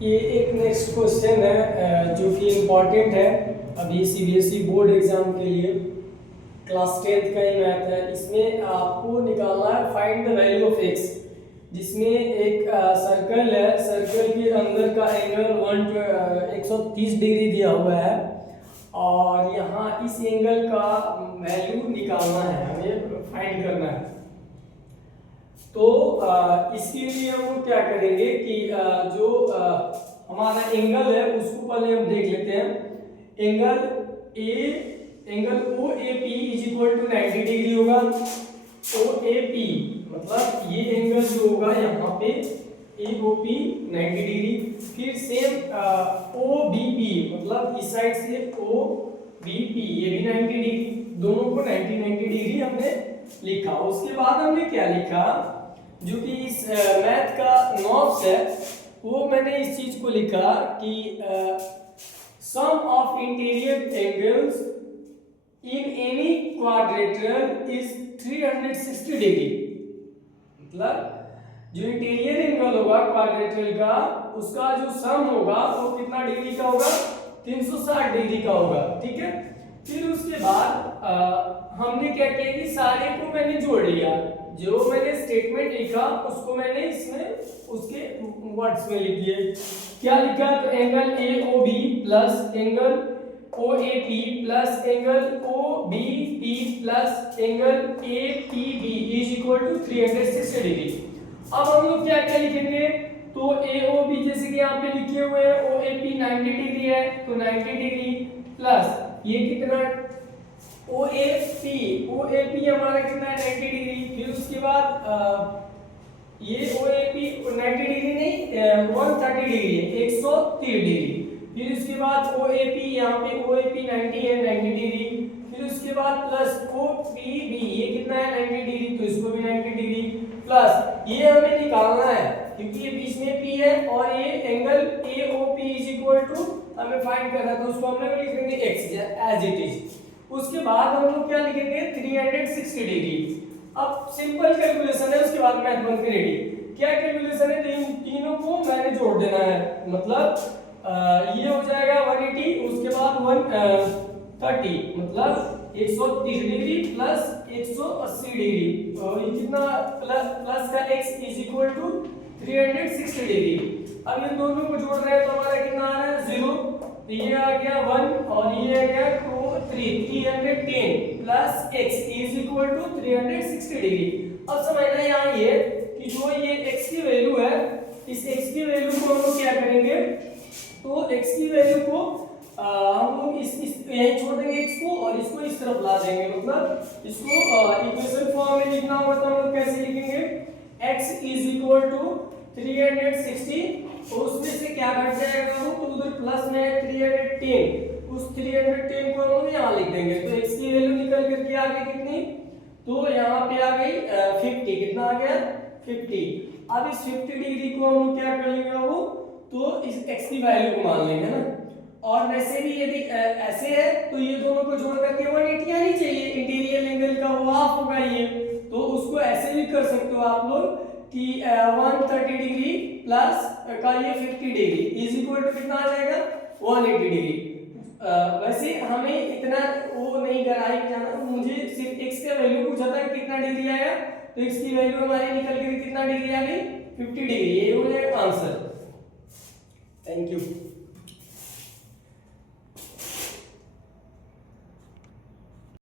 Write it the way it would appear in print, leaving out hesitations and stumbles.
ये एक next question है जो कि इम्पॉर्टेंट है अभी सीबीएसई बोर्ड एग्जाम के लिए। क्लास 10th का ही मैथ है। इसमें आपको निकालना है find the value of x, जिसमें एक सर्कल है, सर्कल के अंदर का एंगल 130 डिग्री दिया हुआ है और यहाँ इस एंगल का वैल्यू निकालना है, हमें फाइंड करना है। तो इसके लिए हम लोग क्या करेंगे कि जो हमारा एंगल है उसको पहले हम देख लेते हैं। Angle O A P is equal to 90 degree होगा। ओ ए पी मतलब ये एंगल जो होगा यहाँ पे ए ओ पी 90 डिग्री। फिर सेम ओ बी पी मतलब इस साइड से ओ बी पी ये भी 90 डिग्री, दोनों को 90 डिग्री हमने लिखा। उसके बाद हमने क्या लिखा, जो कि इस मैथ का नॉब्स है वो मैंने इस चीज को लिखा कि sum of interior angles in any quadrilateral is 360 degree. मतलब जो इंटीरियर एंगल होगा क्वाड्रेटर का उसका जो सम होगा वो कितना डिग्री का होगा, 360 डिग्री का होगा। ठीक है। फिर उसके बाद हमने क्या किया कि सारे को मैंने जोड़ लिया, जो मैंने स्टेटमेंट लिखा उसको मैंने इसमें उसके वर्ड्स में लिख दिए। क्या लिखा, तो angle A O B plus angle O A P plus angle O B P plus angle A P B is equal to 360 degree. अब हम लोग क्या क्या लिखेंगे, तो ए ओ बी जैसे कि यहाँ पे लिखे हुए हैं ओ ए पी 90 डिग्री है तो 90 डिग्री प्लस ये कितना ओ ए पी हमारा कितना है 90 डिग्री। फिर उसके बाद ये ओ ए पी 90 डिग्री नहीं 130 डिग्री है 130 डिग्री। फिर उसके बाद ओ ए पी यहाँ पे ओ ए पी 90 है 90 डिग्री। फिर उसके बाद प्लस ओ पी बी ये कितना है 90 डिग्री तो इसको भी 90 डिग्री प्लस ये हमें निकालना है क्योंकि ये बीच में पी है और ये angle A O P is equal to हमें फाइंड करना है तो उसको हमने लिख देंगे एक्स एज इट इज। उसके बाद हम लोग क्या लिखेंगे 360 डिग्री। अब सिंपल कैलकुलेशन है, उसके बाद मैथ बन के रेडी। क्या कैलकुलेशन है, तीनों को मैंने जोड़ देना है, मतलब ये हो जाएगा 180 उसके बाद 130 मतलब 130 डिग्री प्लस 180 डिग्री और ये कितना प्लस का x is equal to 360 degree. अब इन दोनों को जोड़ रहे हैं तो हमारा कितना आ रहा है 0, ये आ गया 1 और ये आ गया 310 plus x is equal to 360 degree. अब समझना यहाँ ये कि जो ये x की वैल्यू है इस x की वैल्यू को हम लोग क्या करेंगे, तो x की वैल्यू को हम लोग इस यहीं छोड़ देंगे x को और इसको इस तरफ ला देंगे, मतलब इसको इक्वेशन फॉर्म में लिखना होगा तो हम लोग कैसे लिखेंगे x इज इक्वल टू 360 तो उसमें से क्या घट जाएगा तो उधर प्लस में 310 उस 310 को हम यहाँ लिख देंगे तो x की वैल्यू निकल करके आ गई कितनी, तो यहाँ पे आ गई 50। कितना आ गया 50। अब इस 50 डिग्री को हम क्या कर लेंगे वो, तो इस x की वैल्यू को मान लेंगे ना। और वैसे भी यदि ऐसे है तो ये दोनों को जोड़ करके 180 आनी चाहिए, इंटीरियर एंगल का वो हाफ होगा ये, तो उसको ऐसे भी कर सकते हो आप लोग कि 130 डिग्री प्लस का ये 50 डिग्री इज इक्वल टू कितना आ जाएगा 180 डिग्री। वैसे हमें इतना वो नहीं गहराई में जाना, तो मुझे सिर्फ x का वैल्यू पूछा था कितना डिग्री आएगा, तो x की वैल्यू हमारी निकल के कितना डिग्री आ गई 50 डिग्री। ये हो जाएगा आंसर। Thank you.